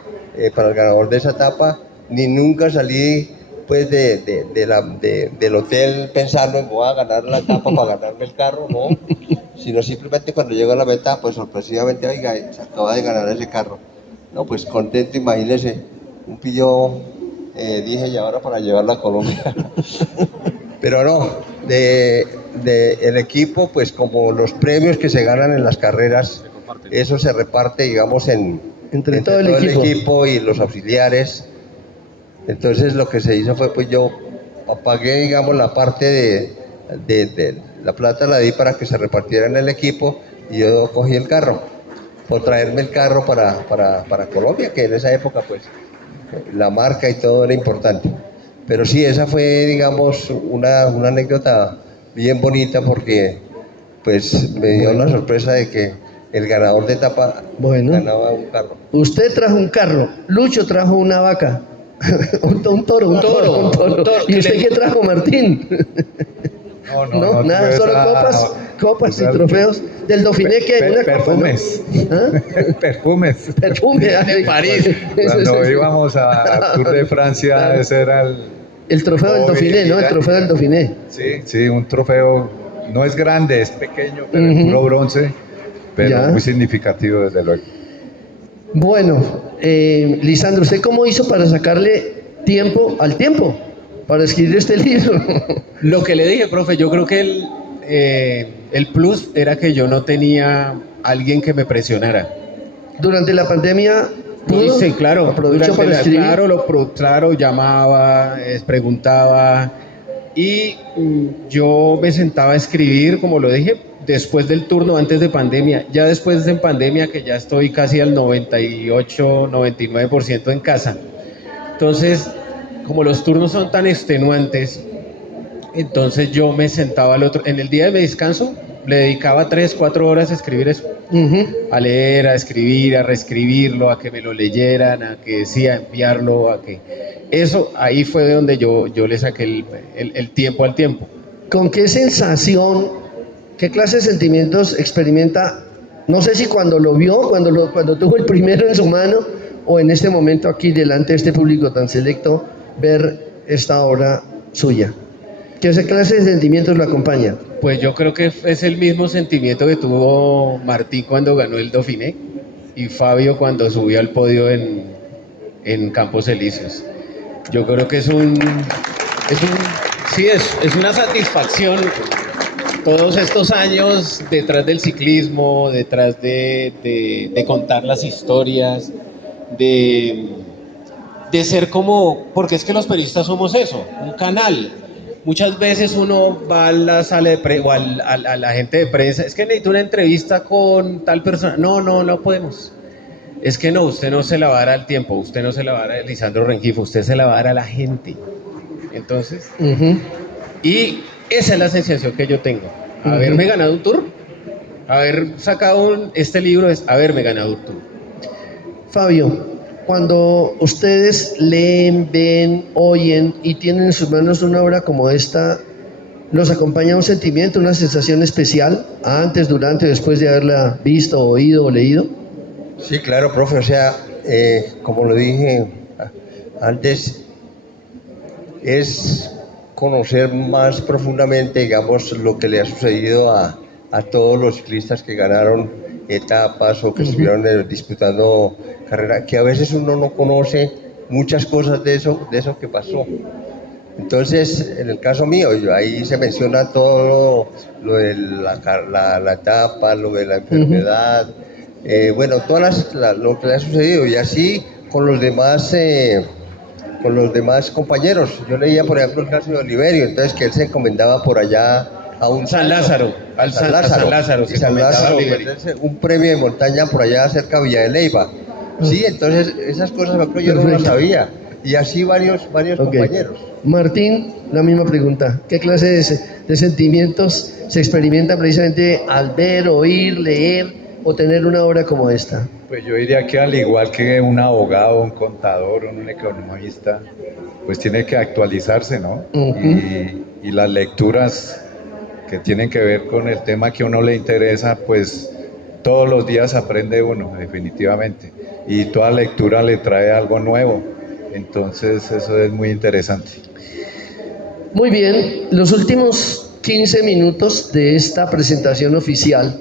para el ganador de esa etapa, ni nunca salí pues del hotel pensando en voy a ganar la etapa para ganarme el carro, no, sino simplemente cuando llego a la meta, pues sorpresivamente, oiga, se acaba de ganar ese carro. No, pues contento, imagínese, un pillo, dije, y ahora para llevarlo a Colombia. Pero no, el equipo, pues como los premios que se ganan en las carreras, eso se reparte, digamos, Entre todo el equipo. equipo y los auxiliares. Entonces lo que se hizo fue, pues yo pagué, digamos, la parte de la plata, la di para que se repartiera en el equipo y yo cogí el carro, por traerme el carro para Colombia, que en esa época, pues, la marca y todo era importante. Pero sí, esa fue, digamos, una anécdota bien bonita porque, pues, me dio la sorpresa de que el ganador de etapa ganaba un carro. Usted trajo un carro, Lucho trajo una vaca, un toro. ¿Y usted qué trajo, Martín? No, nada, solo copas y trofeos del Dauphiné, que hay una perfumes. Perfumes. Perfume De París. Cuando íbamos a Tour de Francia, claro. Ese era el trofeo del Dauphiné, ¿no? El trofeo del Dauphiné. Sí, un trofeo, no es grande, es pequeño, pero es puro bronce, pero muy significativo desde luego. Bueno, Lisandro, ¿usted cómo hizo para sacarle tiempo al tiempo? Para escribir este libro. Lo que le dije, profe, yo creo que el plus era que yo no tenía alguien que me presionara. Durante la pandemia, sí, claro. Aprovechó para escribir. Claro, llamaba, preguntaba y yo me sentaba a escribir, como lo dije, después del turno, antes de pandemia. Ya después de pandemia, que ya estoy casi al 98, 99% en casa. Entonces, como los turnos son tan extenuantes, entonces yo me sentaba en el día de mi descanso, le dedicaba 3, 4 horas a escribir eso, a leer, a escribir, a reescribirlo, a que me lo leyeran, a que a enviarlo, a que eso, ahí fue de donde yo le saqué el tiempo al tiempo. ¿Con qué sensación, qué clase de sentimientos experimenta? No sé si cuando lo vio, cuando tuvo el primero en su mano, o en este momento aquí delante de este público tan selecto, ver esta obra suya. ¿Qué clase de sentimientos lo acompaña? Pues yo creo que es el mismo sentimiento que tuvo Martín cuando ganó el Dauphiné y Fabio cuando subió al podio en Campos Elíseos. Yo creo que es una satisfacción todos estos años detrás del ciclismo, detrás de contar las historias, de ser como, porque es que los periodistas somos eso, un canal. Muchas veces uno va a la sala de prensa o a la gente de prensa, es que necesito una entrevista con tal persona. No podemos. Es que no, usted no se la va a dar al tiempo, usted no se la va a dar a Lisandro Rengifo, usted se la va a dar a la gente. Entonces, y esa es la sensación que yo tengo. Haberme ganado un tour, haber sacado este libro es haberme ganado un tour. Fabio, cuando ustedes leen, ven, oyen y tienen en sus manos una obra como esta, ¿los acompaña un sentimiento, una sensación especial antes, durante o después de haberla visto, oído o leído? Sí, claro, profe, o sea, como lo dije antes, es conocer más profundamente, digamos, lo que le ha sucedido a todos los ciclistas que ganaron etapas o que estuvieron disputando carrera, que a veces uno no conoce muchas cosas de eso que pasó. Entonces, en el caso mío, ahí se menciona todo lo de la etapa, lo de la enfermedad, bueno, lo que le ha sucedido, y así con los demás compañeros. Yo leía, por ejemplo, el caso de Oliverio, entonces que él se encomendaba por allá a un San Lázaro, San Lázaro, pues, un premio de montaña por allá cerca de Villa de Leyva. Sí, entonces esas cosas yo no las sabía. Y así varios compañeros. Martín, la misma pregunta. ¿Qué clase de sentimientos se experimentan precisamente al ver, oír, leer o tener una obra como esta? Pues yo diría que al igual que un abogado, un contador, un economista, pues tiene que actualizarse, ¿no? y las lecturas que tienen que ver con el tema que a uno le interesa, pues todos los días aprende uno, definitivamente, y toda lectura le trae algo nuevo, entonces eso es muy interesante. Muy bien, los últimos 15 minutos de esta presentación oficial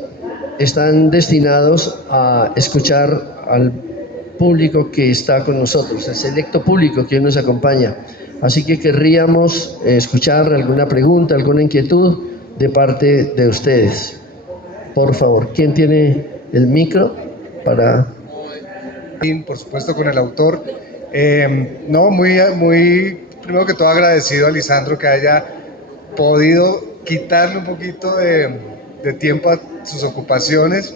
están destinados a escuchar al público que está con nosotros, el selecto público que hoy nos acompaña. Así que querríamos escuchar alguna pregunta, alguna inquietud de parte de ustedes. Por favor, ¿quién tiene el micro para...? Por supuesto con el autor. No, primero que todo agradecido a Lisandro que haya podido quitarle un poquito de tiempo a sus ocupaciones,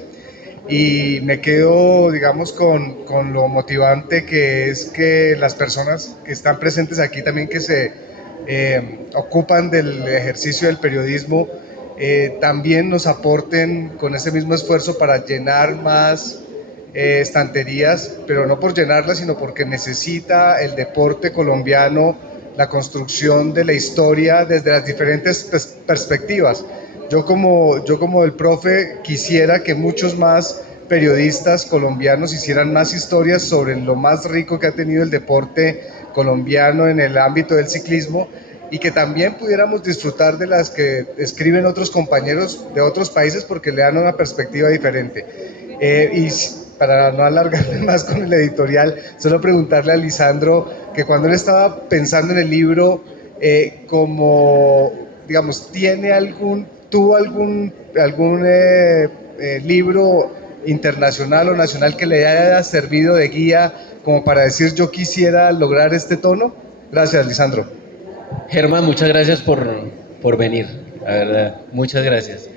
y me quedo, digamos, con lo motivante que es que las personas que están presentes aquí también, que se ocupan del ejercicio del periodismo, también nos aporten con ese mismo esfuerzo para llenar más estanterías, pero no por llenarlas, sino porque necesita el deporte colombiano la construcción de la historia desde las diferentes perspectivas. Yo como el profe quisiera que muchos más periodistas colombianos hicieran más historias sobre lo más rico que ha tenido el deporte colombiano en el ámbito del ciclismo, y que también pudiéramos disfrutar de las que escriben otros compañeros de otros países, porque le dan una perspectiva diferente. Y para no alargarme más con el editorial, solo preguntarle a Lisandro que cuando él estaba pensando en el libro, como, digamos, tuvo algún libro internacional o nacional que le haya servido de guía como para decir yo quisiera lograr este tono. Gracias, Lisandro. Germán, muchas gracias por venir, la verdad, muchas gracias.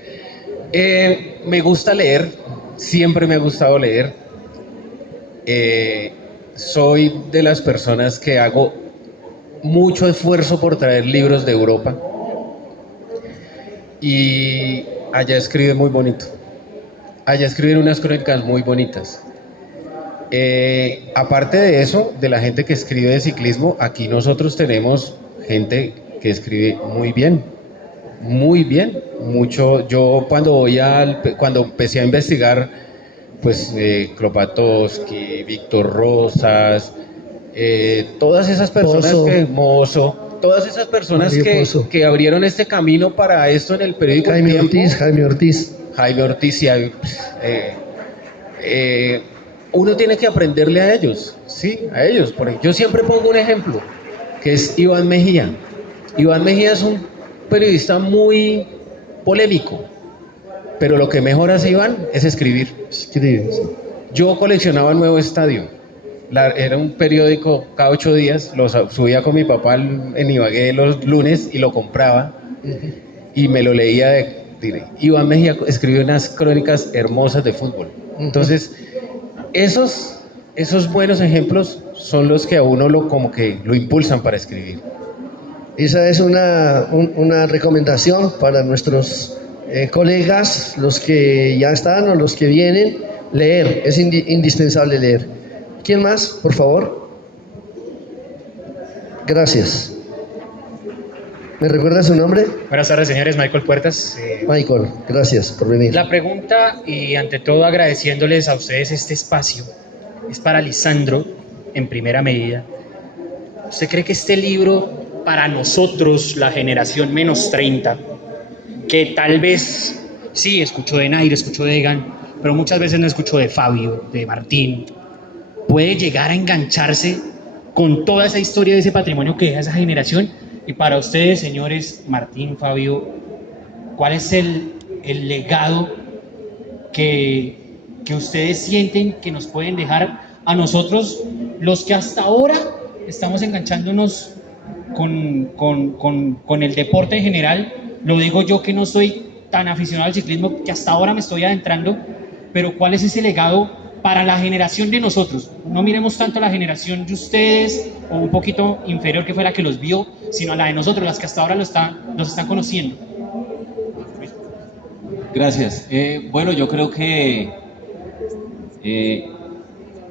Me gusta leer, siempre me ha gustado leer. Soy de las personas que hago mucho esfuerzo por traer libros de Europa, y allá escriben muy bonito. Allá escriben unas crónicas muy bonitas. Aparte de eso, de la gente que escribe de ciclismo, aquí nosotros tenemos gente que escribe muy bien, mucho. Yo cuando empecé a investigar, pues Kropatowski, Víctor Rosas, todas esas personas Pozo. todas esas personas Pozo. que abrieron este camino para esto en el periódico Jaime Ortiz. Jaime Ortiz, uno tiene que aprenderle a ellos, sí, a ellos. Yo siempre pongo un ejemplo, que es Iván Mejía. Iván Mejía es un periodista muy polémico, pero lo que mejor hace Iván es escribir. Yo coleccionaba Nuevo Estadio. Era un periódico cada 8 días, lo subía con mi papá en Ibagué los lunes y lo compraba y me lo leía Iván Mejía escribió unas crónicas hermosas de fútbol. Entonces, esos buenos ejemplos son los que a uno como que lo impulsan para escribir. Esa es una recomendación para nuestros colegas, los que ya están o los que vienen. Leer, es indispensable leer. ¿Quién más, por favor? Gracias. ¿Me recuerda su nombre? Buenas tardes, señores. Michael Puertas. Michael, gracias por venir. La pregunta, y ante todo agradeciéndoles a ustedes este espacio, es para Lisandro, en primera medida. ¿Usted cree que este libro, para nosotros, la generación menos 30, que tal vez, sí, escuchó de Nair, escuchó de Egan, pero muchas veces no escuchó de Fabio, de Martín, puede llegar a engancharse con toda esa historia de ese patrimonio que deja esa generación? Y para ustedes, señores, Martín, Fabio, ¿cuál es el legado que ustedes sienten que nos pueden dejar a nosotros, los que hasta ahora estamos enganchándonos con el deporte en general? Lo digo yo, que no soy tan aficionado al ciclismo, que hasta ahora me estoy adentrando, pero ¿cuál es ese legado para la generación de nosotros? No miremos tanto a la generación de ustedes o un poquito inferior, que fue la que los vio, sino a la de nosotros, las que hasta ahora nos están conociendo. Gracias. Bueno, yo creo que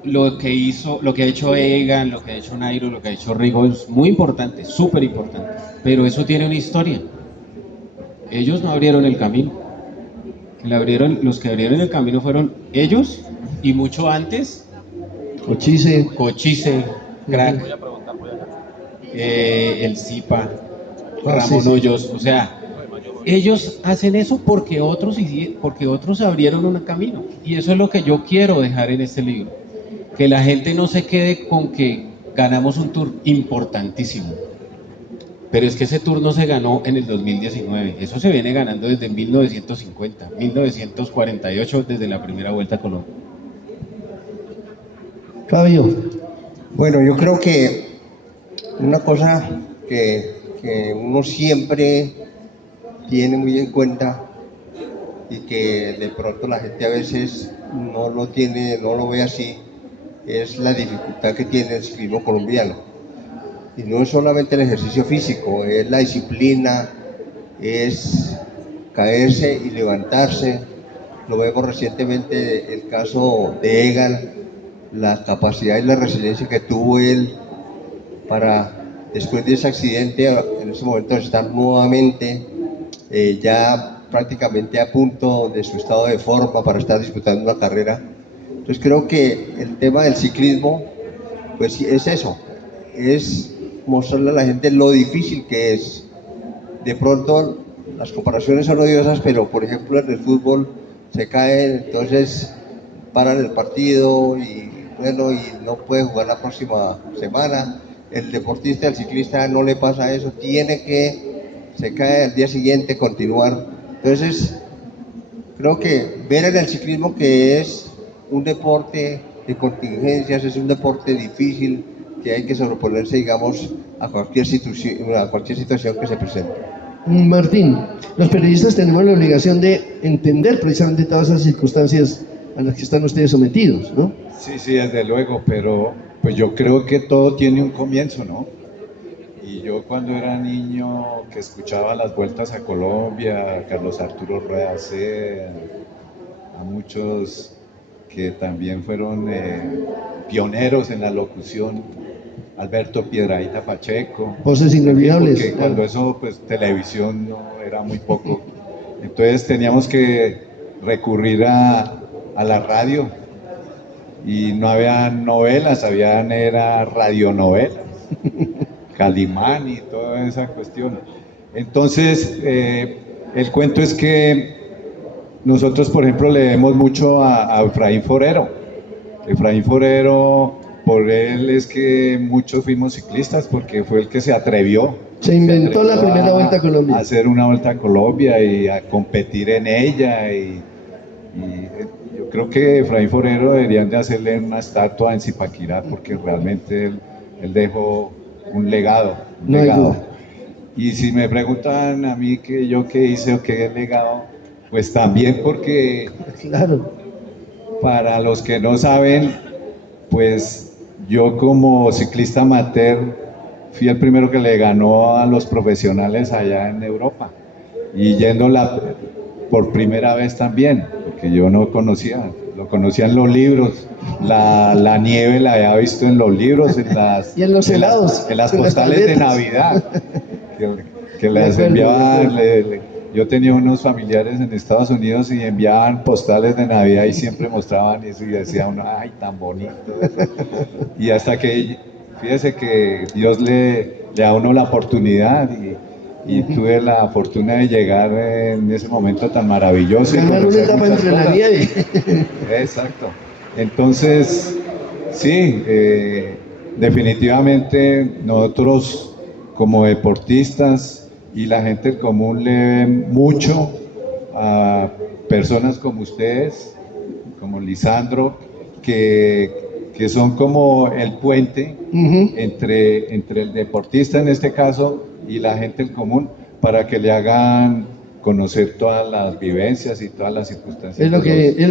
lo que ha hecho Egan, lo que ha hecho Nairo, lo que ha hecho Rigo es muy importante, súper importante, pero eso tiene una historia. Ellos no abrieron el camino. Los que abrieron el camino fueron ellos y mucho antes Cochise. Crack, el Zipa, Ramón sí. Hoyos, o sea, ellos hacen eso porque otros abrieron un camino. Y eso es lo que yo quiero dejar en este libro. Que la gente no se quede con que ganamos un tour importantísimo. Pero es que ese tour no se ganó en el 2019. Eso se viene ganando desde 1950, 1948, desde la primera Vuelta a Colombia. Fabio. Bueno, yo creo que una cosa que uno siempre tiene muy en cuenta y que de pronto la gente a veces no lo ve así, es la dificultad que tiene el ciclismo colombiano. Y no es solamente el ejercicio físico, es la disciplina, es caerse y levantarse. Lo vemos recientemente el caso de Egan, la capacidad y la resiliencia que tuvo él para, después de ese accidente, en ese momento estar nuevamente ya prácticamente a punto de su estado de forma para estar disputando una carrera. Entonces creo que el tema del ciclismo, pues es eso, es mostrarle a la gente lo difícil que es. De pronto las comparaciones son odiosas, pero por ejemplo en el fútbol se caen, entonces paran el partido y bueno, y no puede jugar la próxima semana. El deportista, el ciclista no le pasa eso, se cae al día siguiente, continuar. Entonces creo que ver en el ciclismo que es un deporte de contingencias, es un deporte difícil, que hay que sobreponerse, digamos, a cualquier situación que se presente. Martín, los periodistas tenemos la obligación de entender precisamente todas esas circunstancias a las que están ustedes sometidos, ¿no? Sí, desde luego, pero pues yo creo que todo tiene un comienzo, ¿no? Y yo cuando era niño que escuchaba las vueltas a Colombia, a Carlos Arturo Rueda C, a muchos que también fueron pioneros en la locución, Alberto Piedrahíta Pacheco. Voces inolvidables. Porque cuando eso, pues televisión no era muy poco. Entonces teníamos que recurrir a la radio y no había novelas, era radionovelas, Calimán y toda esa cuestión. Entonces, el cuento es que nosotros, por ejemplo, le debemos mucho a Efraín Forero. Efraín Forero, por él es que muchos fuimos ciclistas, porque fue el que se atrevió. Se inventó la primera Vuelta a Colombia. A hacer una Vuelta a Colombia y a competir en ella. Y yo creo que Efraín Forero deberían de hacerle una estatua en Zipaquirá, porque realmente él dejó un legado. No hay duda. Y si me preguntan a mí que yo qué hice o qué legado, pues también porque, claro, para los que no saben, pues yo como ciclista amateur fui el primero que le ganó a los profesionales allá en Europa, y yéndola por primera vez también, porque yo no conocía, lo conocía en los libros, la nieve la había visto en los libros, y en los helados, en las postales de Navidad, que les enviaban. Yo tenía unos familiares en Estados Unidos y enviaban postales de Navidad y siempre mostraban eso y decía uno, ay, tan bonito. Y hasta que, fíjese que Dios le da a uno la oportunidad y tuve la fortuna de llegar en ese momento tan maravilloso. Ganar una etapa entre la nieve. Exacto. Entonces, sí, definitivamente nosotros como deportistas y la gente común le ve mucho a personas como ustedes, como Lisandro, que son como el puente entre el deportista en este caso y la gente común, para que le hagan conocer todas las vivencias y todas las circunstancias. Es lo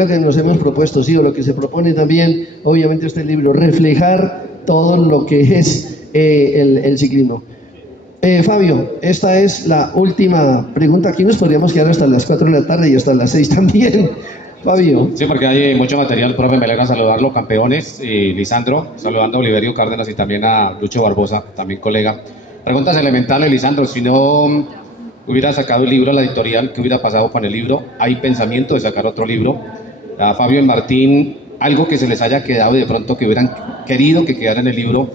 que nos hemos propuesto, sí, o lo que se propone también, obviamente, este libro, reflejar todo lo que es el ciclismo. Fabio, esta es la última pregunta. Aquí nos podríamos quedar hasta las 4 de la tarde y hasta las 6 también. Fabio. Sí, porque hay mucho material, profe, me alegra saludarlo, campeones, y Lisandro, saludando a Oliverio Cárdenas y también a Lucho Barbosa, también colega. Preguntas elementales, Lisandro, si no hubiera sacado el libro a la editorial, ¿qué hubiera pasado con el libro? ¿Hay pensamiento de sacar otro libro? A Fabio y Martín, algo que se les haya quedado y de pronto que hubieran querido que quedara en el libro.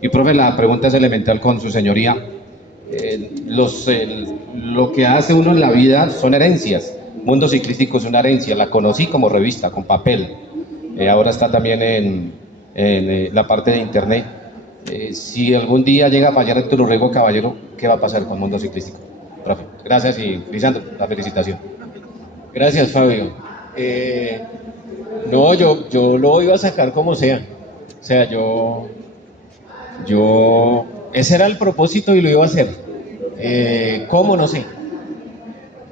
Y profe, la pregunta es elemental con su señoría. Lo que hace uno en la vida son herencias. Mundo Ciclístico es una herencia, la conocí como revista, con papel. Ahora está también en la parte de internet. Si algún día llega a fallar el Tururriego Caballero, ¿qué va a pasar con Mundo Ciclístico? Profe, gracias y Lisandro, la felicitación. Gracias, Fabio. No, yo lo iba a sacar como sea. O sea, ese era el propósito y lo iba a hacer. ¿Cómo? No sé.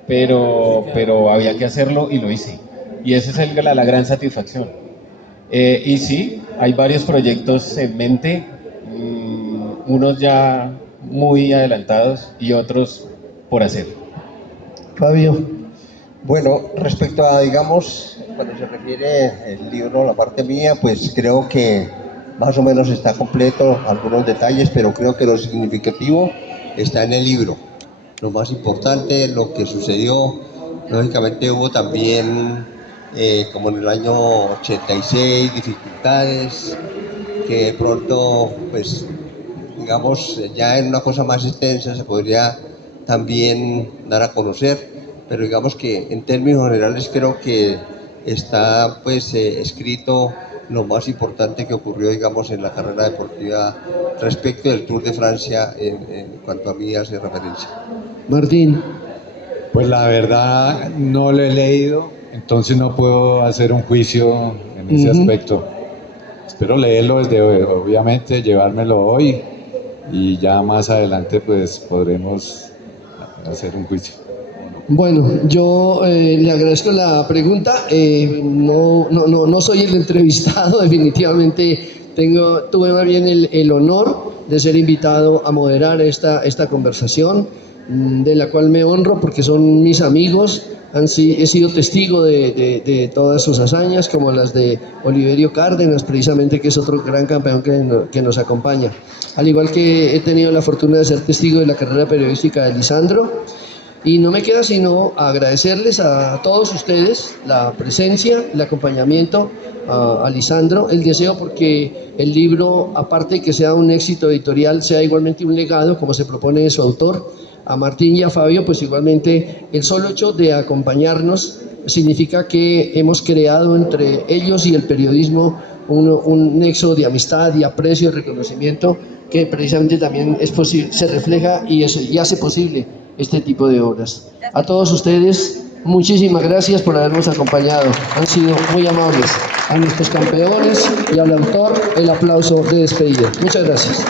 Pero había que hacerlo y lo hice. Y esa es la gran satisfacción. Y sí, hay varios proyectos en mente, unos ya muy adelantados y otros por hacer. Fabio. Bueno, respecto a, digamos, cuando se refiere el libro, la parte mía, pues creo que más o menos está completo, algunos detalles, pero creo que lo significativo está en el libro. Lo más importante, lo que sucedió, lógicamente hubo también, como en el año 86, dificultades, que de pronto, pues, digamos, ya en una cosa más extensa se podría también dar a conocer, pero digamos que en términos generales creo que está pues escrito lo más importante que ocurrió, digamos, en la carrera deportiva respecto del Tour de Francia en cuanto a mí hace referencia. Martín. Pues la verdad no lo he leído, entonces no puedo hacer un juicio en ese aspecto. Espero leerlo desde hoy, obviamente, llevármelo hoy y ya más adelante pues podremos hacer un juicio. Bueno, yo le agradezco la pregunta. No soy el entrevistado, definitivamente tuve más bien el honor de ser invitado a moderar esta conversación, de la cual me honro porque son mis amigos. He sido testigo de todas sus hazañas, como las de Oliverio Cárdenas, precisamente, que es otro gran campeón que nos acompaña. Al igual que he tenido la fortuna de ser testigo de la carrera periodística de Lisandro. Y no me queda sino agradecerles a todos ustedes la presencia, el acompañamiento a Lisandro, el deseo porque el libro, aparte de que sea un éxito editorial, sea igualmente un legado, como se propone de su autor. A Martín y a Fabio, pues igualmente el solo hecho de acompañarnos significa que hemos creado entre ellos y el periodismo un nexo de amistad y aprecio y reconocimiento que precisamente también es posible, se refleja y hace posible este tipo de obras. A todos ustedes, muchísimas gracias por habernos acompañado. Han sido muy amables. A nuestros campeones y al autor, el aplauso de despedida. Muchas gracias.